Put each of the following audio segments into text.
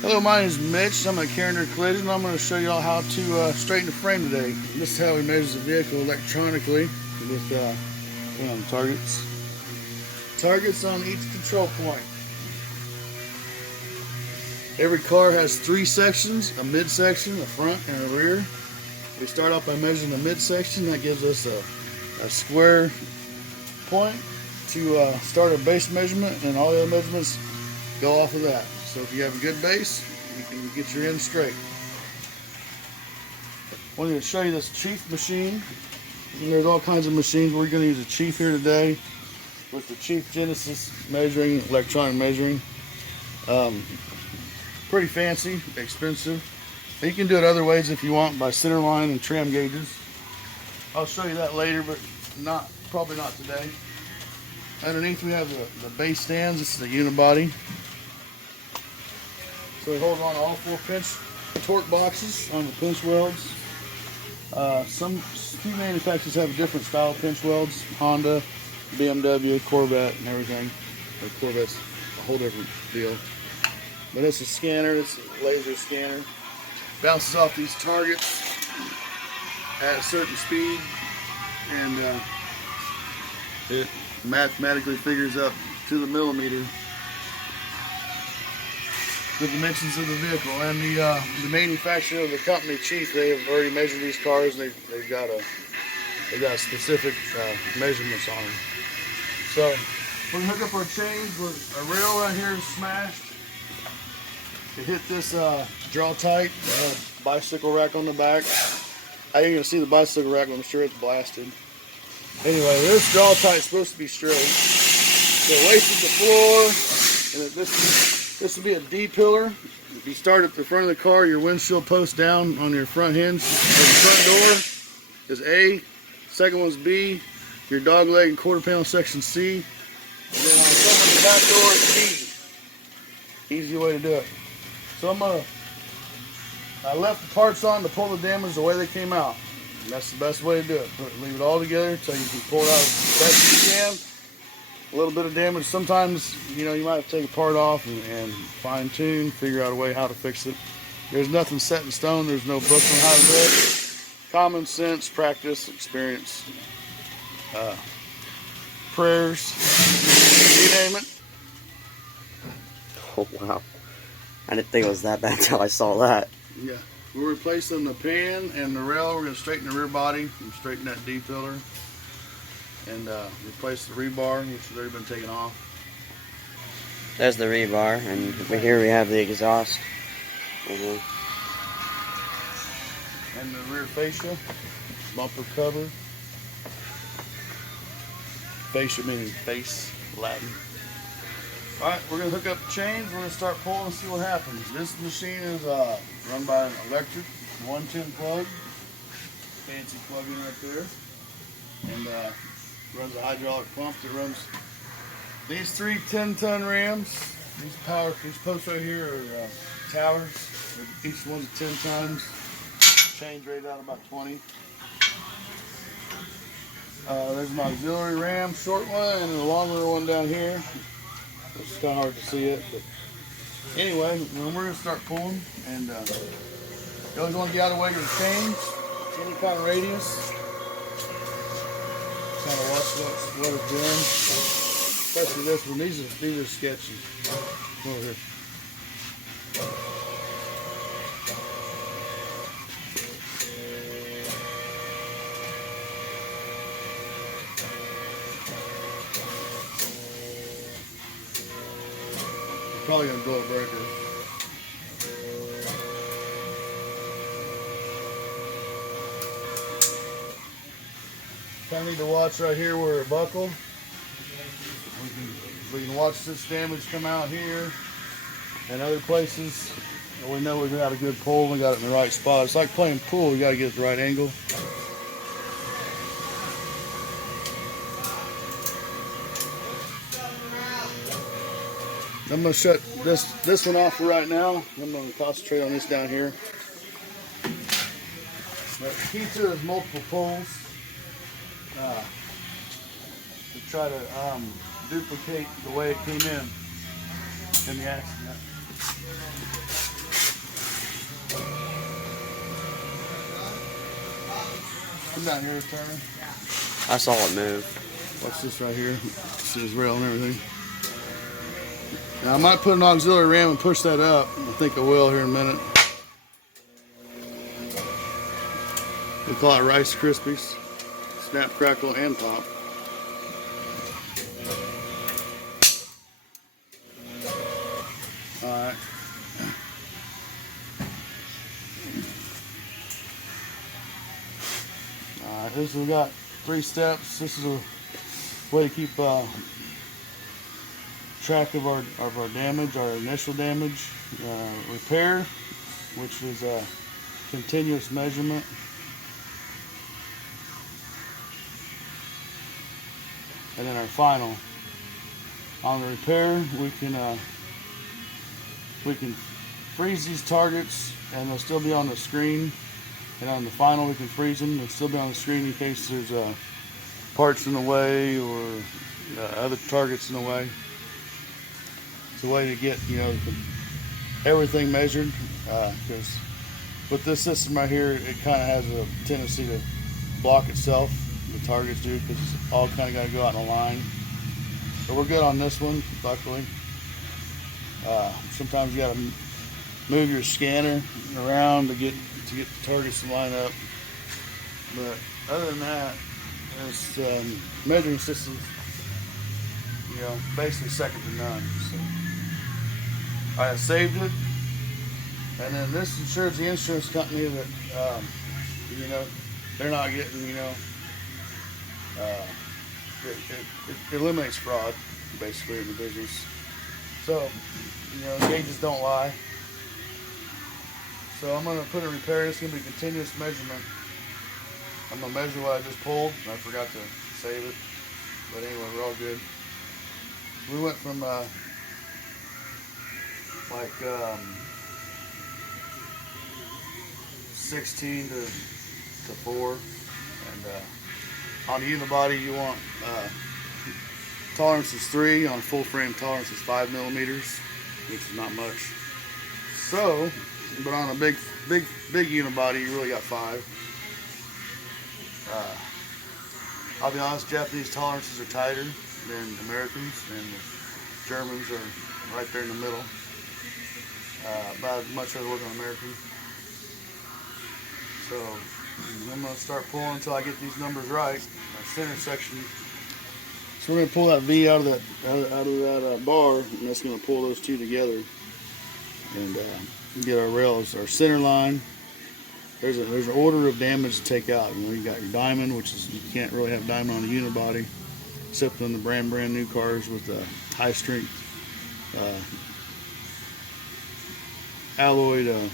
Hello, my name is Mitch. I'm at Carrier Collision. I'm going to show you all how to straighten the frame today. This is how we measure the vehicle electronically with targets. Targets on each control point. Every car has 3 sections, a midsection, a front, and a rear. We start off by measuring the midsection. That gives us a square point to start our base measurement, and all the other measurements go off of that. So if you have a good base, you can get your end straight. I wanted to show you this Chief machine. And there's all kinds of machines. We're going to use a Chief here today with the Chief Genesis measuring, electronic measuring. Pretty fancy, expensive. You can do it other ways if you want, by center line and tram gauges. I'll show you that later, but probably not today. Underneath we have the base stands. This is the unibody. So it holds on to all 4 pinch torque boxes on the pinch welds. Few manufacturers have different style pinch welds. Honda, BMW, Corvette, and everything. The Corvette's a whole different deal. But it's a scanner. It's a laser scanner. Bounces off these targets at a certain speed, and it mathematically figures up to the millimeter the dimensions of the vehicle. And the manufacturer of the company, Chief, they have already measured these cars, and they've got specific measurements on them. So we're gonna hook up our chains. Our rail right here is smashed. It hit this draw tight bicycle rack on the back. I ain't gonna see the bicycle rack, but I'm sure it's blasted. Anyway, this draw tight is supposed to be straight. So it wasted the floor, and this will be a D pillar. If you start at the front of the car, your windshield post down on your front hinge. So the front door is A, second one's B, your dog leg and quarter panel section C, and then on the back door is D. Easy way to do it. So I left the parts on to pull the damage the way they came out. And that's the best way to do it. Leave it all together so you can pull it out as best you can. A little bit of damage. Sometimes, you might have to take a part off and fine tune, figure out a way how to fix it. There's nothing set in stone. There's no book on how to do it. Common sense, practice, experience, prayers, you name it. Oh, wow. I didn't think it was that bad until I saw that. Yeah. We're replacing the pan and the rail. We're going to straighten the rear body and straighten that D pillar. And replace the rebar, which has already been taken off. There's the rebar, and over here we have the exhaust. And the rear fascia, bumper cover. Fascia meaning face, Latin. Alright, we're going to hook up the chains. We're going to start pulling and see what happens. This machine is run by an electric 110 plug. Fancy plug-in right there. And runs a hydraulic pump that runs these 3 10-ton rams. These posts right here are towers. Each one's 10 tons. Chains rated out about 20. There's an auxiliary ram, short one, and a longer one down here. It's kind of hard to see it, but anyway, we're going to start pulling, and you always want to get out of the way of the chains, any kind of radius. Kind of watch what it's doing, especially this one. These are sketchy. Come over here. Probably gonna blow a breaker. I need to watch right here where it buckled. We can watch this damage come out here and other places. We know we've got a good pull. We got it in the right spot. It's like playing pool. You got to get it at the right angle. I'm going to shut this one off for right now. I'm going to concentrate on this down here. But the key to it is multiple pulls to try to duplicate the way it came in the accident. Come down here, Turner. I saw it move. Watch this right here. This is rail and everything. Now I might put an auxiliary ram and push that up. I think I will here in a minute. We call it Rice Krispies. Snap, crackle, and pop. Alright. Alright, this we got 3 steps. This is a way to keep track of our damage, our initial damage. Repair, which is a continuous measurement. And then our final. On the repair, we can freeze these targets and they'll still be on the screen. And on the final, we can freeze them. They'll still be on the screen in case there's parts in the way or other targets in the way. It's a way to get, you know, everything measured. Because with this system right here, it kind of has a tendency to block itself. The targets do, because it's all kind of got to go out in a line. So we're good on this one, luckily. Sometimes you got to move your scanner around to get the targets to line up. But other than that, it's measuring system, you know, basically second to none. So I saved it, and then this ensures the insurance company that you know, they're not getting, you know, it eliminates fraud basically in the business. So, you know, gauges don't lie. So I'm going to put a repair. It's going to be continuous measurement. I'm going to measure what I just pulled. I forgot to save it. But anyway, we're all good. We went from like 16 to 4. And on the unibody, you want tolerance is 3. On full frame, tolerance is 5 millimeters, which is not much. So, but on a big unibody, you really got 5. I'll be honest, Japanese tolerances are tighter than Americans, and the Germans are right there in the middle. But I'd much rather work on American. So I'm going to start pulling until I get these numbers right. My center section. So we're going to pull that V out of that bar, and that's going to pull those two together and get our rails, our center line. There's an order of damage to take out. You know, you got your diamond, which is, you can't really have diamond on a unibody, except on the brand new cars with high strength alloyed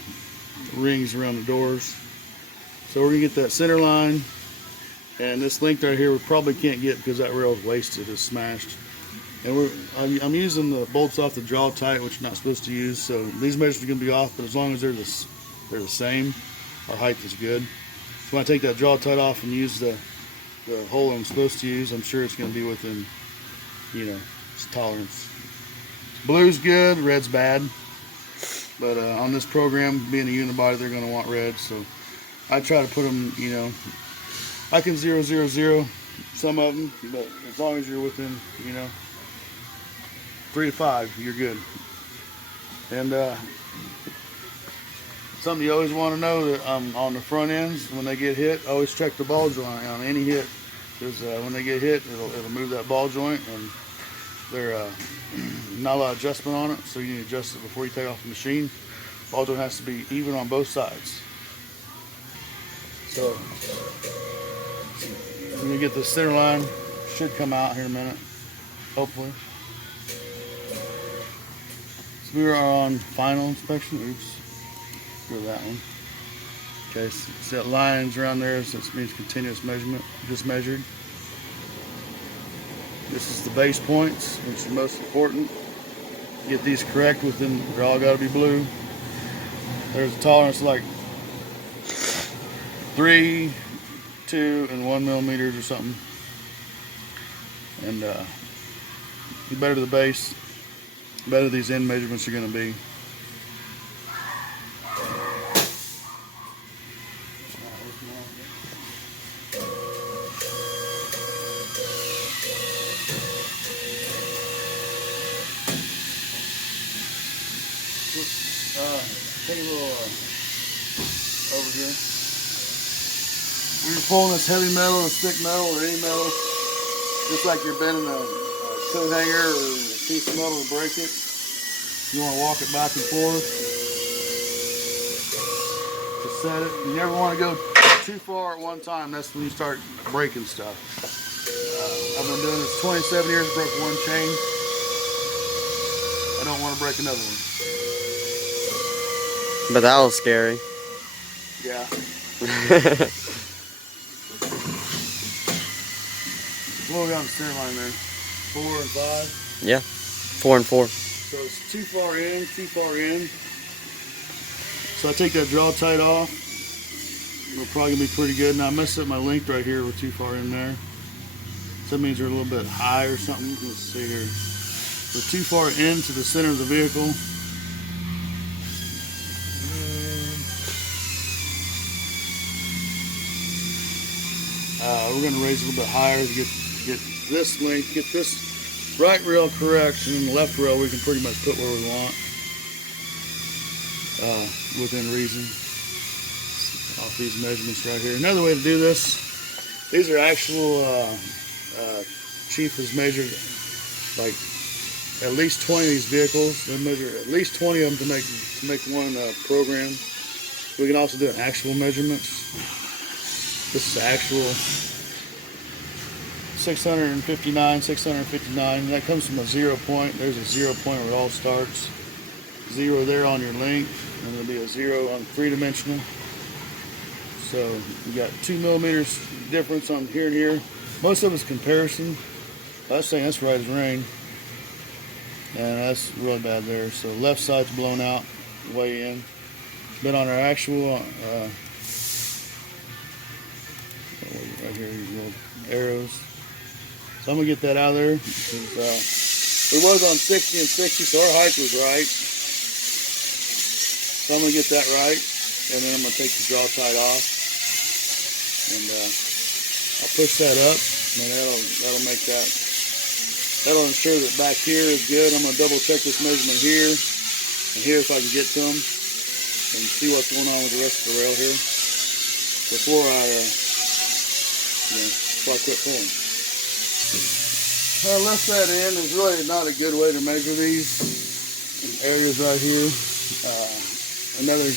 rings around the doors. So we're gonna get that center line, and this length right here we probably can't get because that rail is wasted, it's smashed. And I'm using the bolts off the jaw tight, which you're not supposed to use. So these measures are gonna be off, but as long as they're the same, our height is good. So when I take that jaw tight off and use the hole I'm supposed to use, I'm sure it's gonna be within, you know, its tolerance. Blue's good, red's bad. But on this program, being a unibody, they're gonna want red. So I try to put them, you know, I can 0, 0, 0 some of them, but as long as you're within, you know, 3 to 5, you're good. And something you always want to know that on the front ends, when they get hit, always check the ball joint on any hit, because when they get hit, it'll move that ball joint, and they're not a lot of adjustment on it, so you need to adjust it before you take off the machine. Ball joint has to be even on both sides. So when you get the center line, should come out here in a minute, hopefully. So we are on final inspection. Oops, go to that one. Okay, so see that lines around there, so it means continuous measurement, just measured. This is the base points, which is most important. Get these correct within, they're all got to be blue. There's a tolerance like 3, 2, and 1 millimeters or something. And the better the base, the better these end measurements are going to be. take a little over here. When you're pulling this heavy metal or stick metal or any metal, just like you're bending a coat hanger or a piece of metal to break it, you want to walk it back and forth to set it. You never want to go too far at one time. That's when you start breaking stuff. I've been doing this 27 years, broke one chain. I don't want to break another one. But that was scary. Yeah. What we got on the center line there? 4 and 5? Yeah. 4 and 4. So it's too far in, too far in. So I take that draw tight off. It'll probably gonna be pretty good. Now I messed up my length right here. We're too far in there. So that means they're a little bit high or something. Let's see here. We're too far into the center of the vehicle. We're gonna raise it a little bit higher to get this length, get this right rail correct, and then the left rail we can pretty much put where we want, within reason, off these measurements right here. Another way to do this, these are actual, Chief has measured like at least 20 of these vehicles. They measure at least 20 of them to make one program. We can also do an actual measurements. This is actual 659, 659. That comes from a 0 point. There's a 0 point where it all starts. 0 there on your length, and there'll be a 0 on 3-dimensional. So you got 2 millimeters difference on here and here. Most of it's comparison. I was saying that's right as rain, and that's really bad there. So left side's blown out way in. But on our actual right here, these little arrows. So I'm gonna get that out of there. It was on 60 and 60, so our height was right. So I'm gonna get that right, and then I'm gonna take the draw tight off, and I'll push that up, and that'll make that. That'll ensure that back here is good. I'm gonna double check this measurement here and here if I can get to them, and see what's going on with the rest of the rail here before I quit pulling. I left that in. There's really not a good way to measure these areas right here. Another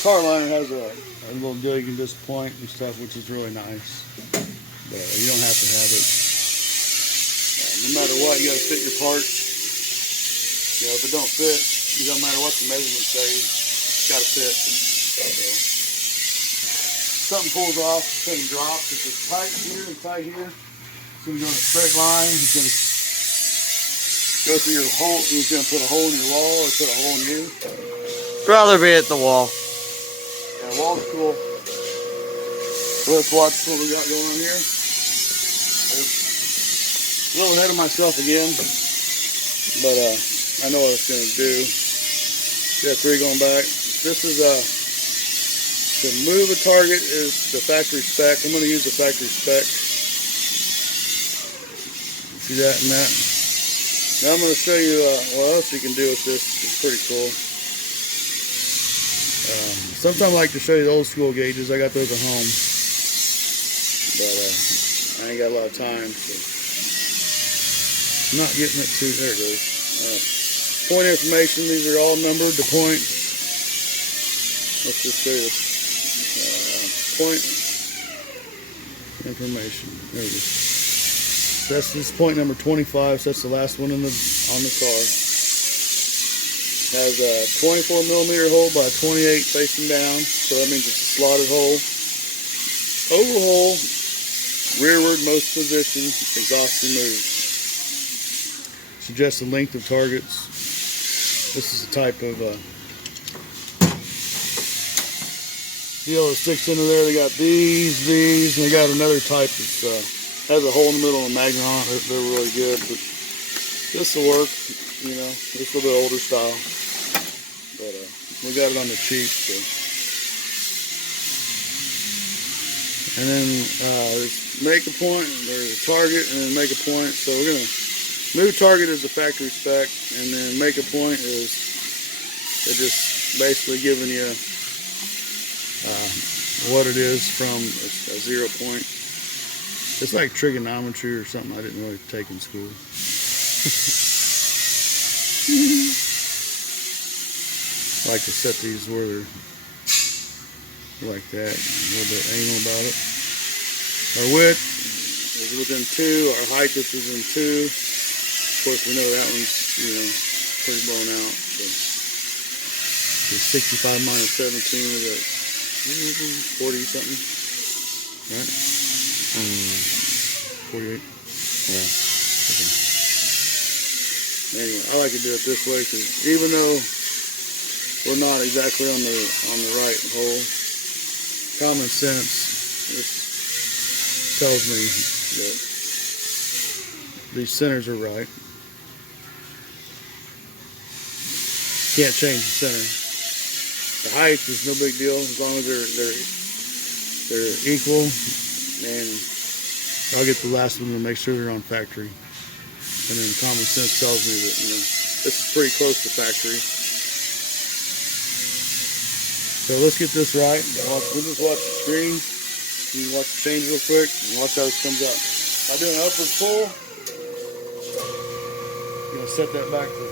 car liner has a little dig in this point and stuff, which is really nice. But you don't have to have it. No matter what, you got to fit your parts. You know, if it don't fit, it don't matter what the measurements say. It's got to fit. So, something pulls off, something drops. If it's tight here and tight here, it's going to go in a straight line. It's going to go through your hole. It's going to put a hole in your wall or put a hole in you. Rather be at the wall. Yeah, wall's cool. So let's watch what we got going on here. A little ahead of myself again, but I know what it's going to do. Got 3 going back. This is to move a target is the factory spec. I'm going to use the factory spec. See that and that. Now I'm going to show you what else you can do with this. It's pretty cool. Sometimes I like to show you the old school gauges. I got those at home, but I ain't got a lot of time. So. I'm not getting it too. There it goes. Point information. These are all numbered to points. Let's just show you this. Point information. There it is. This is point number 25. So that's the last one on the car. Has a 24 millimeter hole by 28 facing down. So that means it's a slotted hole. Oval hole. Rearward most positions. Exhaust removed. Suggests the length of targets. This is a type of deal that sticks into there. They got these, and they got another type that has a hole in the middle and a magnet on it. They're really good, but this will work. You know, this is a little bit older style, but we got it on the cheap. So. And then make a point. There's a target, and then make a point. So we're gonna. Move target is the factory spec, and then make a point is They're just basically giving you what it is from a 0 point. It's like trigonometry or something I didn't really take in school. I like to set these where they're like that, a little bit anal about it. Our width is within 2, our height is within 2. Of course, we know that one's, pretty blown out. So, 65 minus 17 is at 40 something, right? 48. Yeah. Okay. Anyway, I like to do it this way because even though we're not exactly on the right hole, common sense tells me that these centers are right. Can't change the center. The height is no big deal as long as they're equal, and I'll get the last one to make sure they're on factory. And then common sense tells me that this is pretty close to factory. So let's get this right. We'll just watch the screen. You can watch the change real quick and watch how this comes out. I do an upward pull. You're gonna set that back to.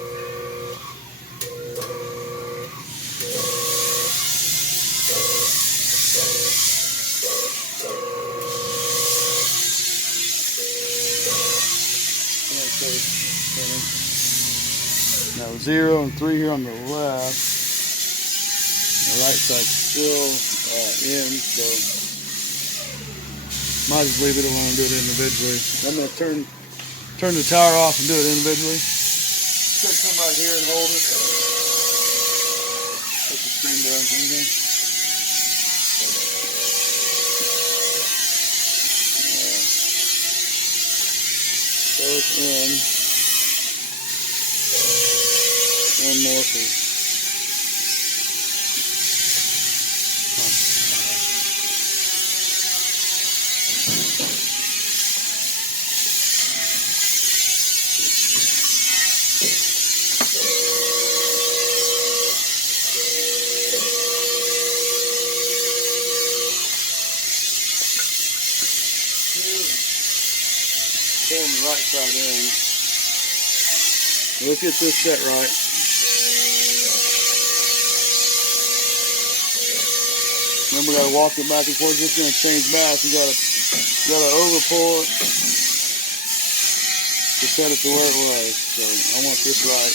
Now 0 and 3 here on the left. The right side's still in, so might as well leave it alone and do it individually. I'm going to turn the tower off and do it individually. Just going to come right here and hold it. Put the screen down. Anything? Both in. One more, please. Pulling the right side in. Let's get this set right. Remember, we gotta walk it back and forth. It's gonna change back. You gotta over pull it to set it to where it was. So I want this right.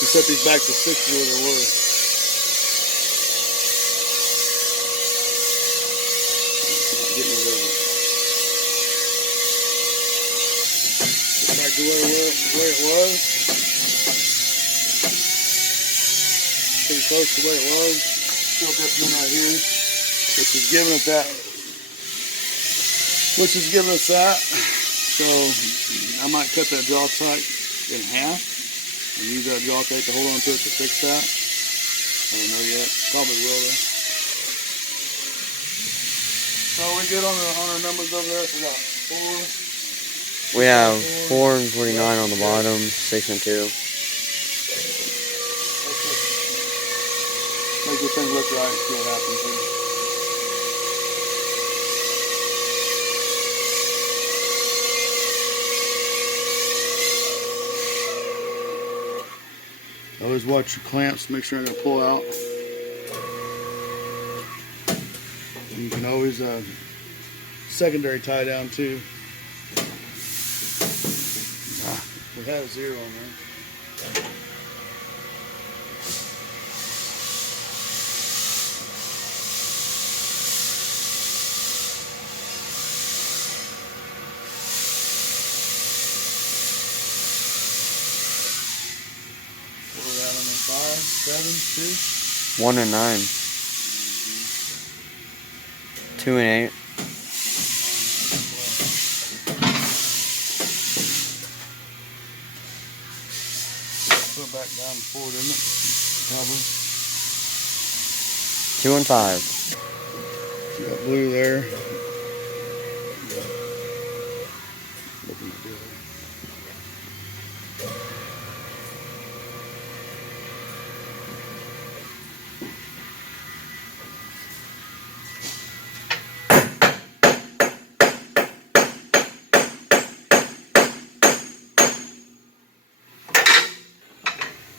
We set these back to 60 where they were. Getting rid of it. Back to where it was. Pretty close to where it was. Still dipping in right here, which is giving us that. So I might cut that jaw tight in half and use that jaw tape to hold on to it to fix that. I don't know yet. Probably will though. So we good on our numbers over there? We got 4. We have 4 and 49 on the bottom, 6 and 2. Make this thing look right and see what happens here. Always watch your clamps, make sure they're gonna pull out. And you can always secondary tie down too. We had a 0 on there. What are we at on the 5, 7, 2? 1 and 9. 2 and 8. Put it back down to 4, didn't it? Probably. 2 and 5. You got blue there.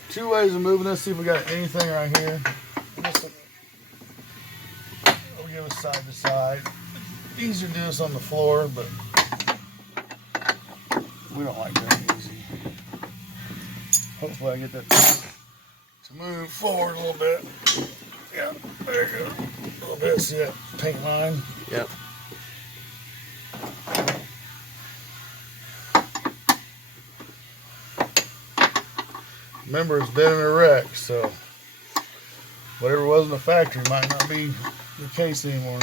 two ways of moving this. See if we got anything right here. We'll give it side to side. Easier to do this on the floor, but we don't like that easy. Hopefully I get that to move forward a little bit. Yeah, there you go. A little bit. See that paint line? Yep. Remember, it's been in a wreck, so whatever was in the factory might not be the case anymore.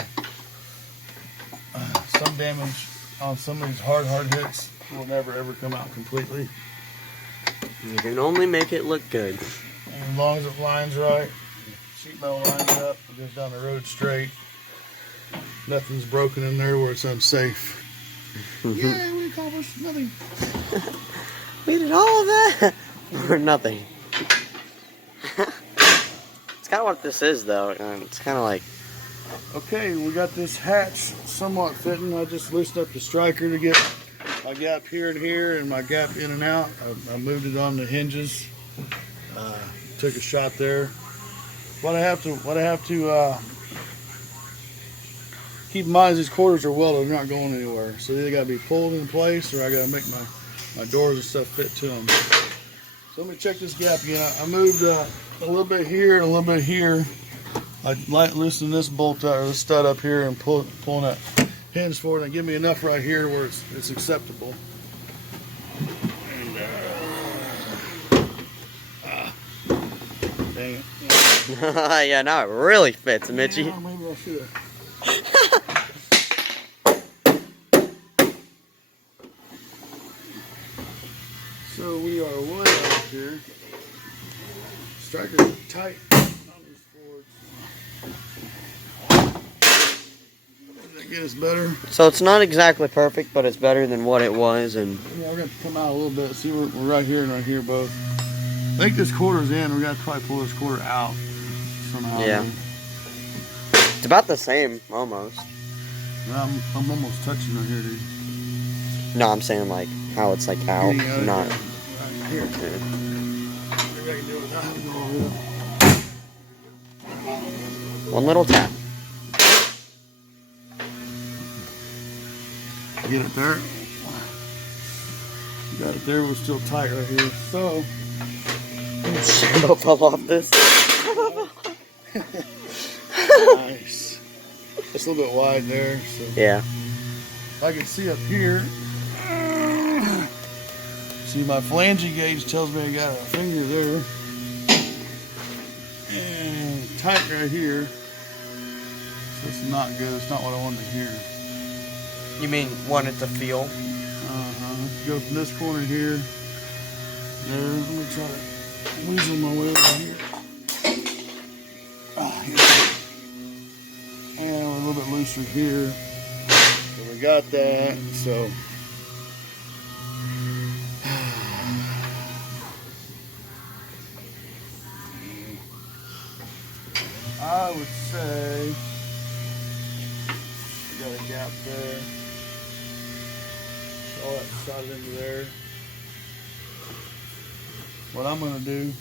Some damage on some of these hard hits will never ever come out completely. You can only make it look good. And as long as it lines right, sheet metal lines up, it goes down the road straight. Nothing's broken in there where it's unsafe. Yeah, we accomplished nothing. We did all of that for nothing. It's kind of what this is, though. It's kind of like. Okay, we got this hatch somewhat fitting. I just loosened up the striker to get my gap here and here and my gap in and out. I moved it on the hinges. Took a shot there. What I have to keep in mind is these quarters are welded, they're not going anywhere. So they either got to be pulled in place or I got to make my doors and stuff fit to them. So let me check this gap again. I moved a little bit here and a little bit here. I loosen this bolt out, or the stud up here, and pulling that hinge forward, and give me enough right here where it's acceptable. And, dang it. Yeah, now it really fits, Mitchy. Yeah, maybe I should have. So we are way out here. Striker's tight on these Fords. Does that get us better? So it's not exactly perfect, but it's better than what it was. And Yeah, we're going to come out a little bit. See, we're right here and right here both. I think this quarter's in. We're going to probably pull this quarter out somehow. Yeah. It's about the same, almost. I'm almost touching right here, dude. No, I'm saying like how it's like out, Getting out of not. here. Right here. Maybe I can do it without having to go over there. One little tap. Get it there. Got it there. We're still tight right here. So. Shadow fell off this. Nice. It's a little bit wide there. So. Yeah. I can see up here. See, my flange gauge tells me I got a finger there. And tight right here. So it's not good. It's not what I wanted to hear. You mean want it to feel? Go from this corner here. There. Let me try to weasel my way over here. Here. And we're a little bit looser here. So we got that. So. I would say we got a gap there. All that slotted into there. What I'm going to do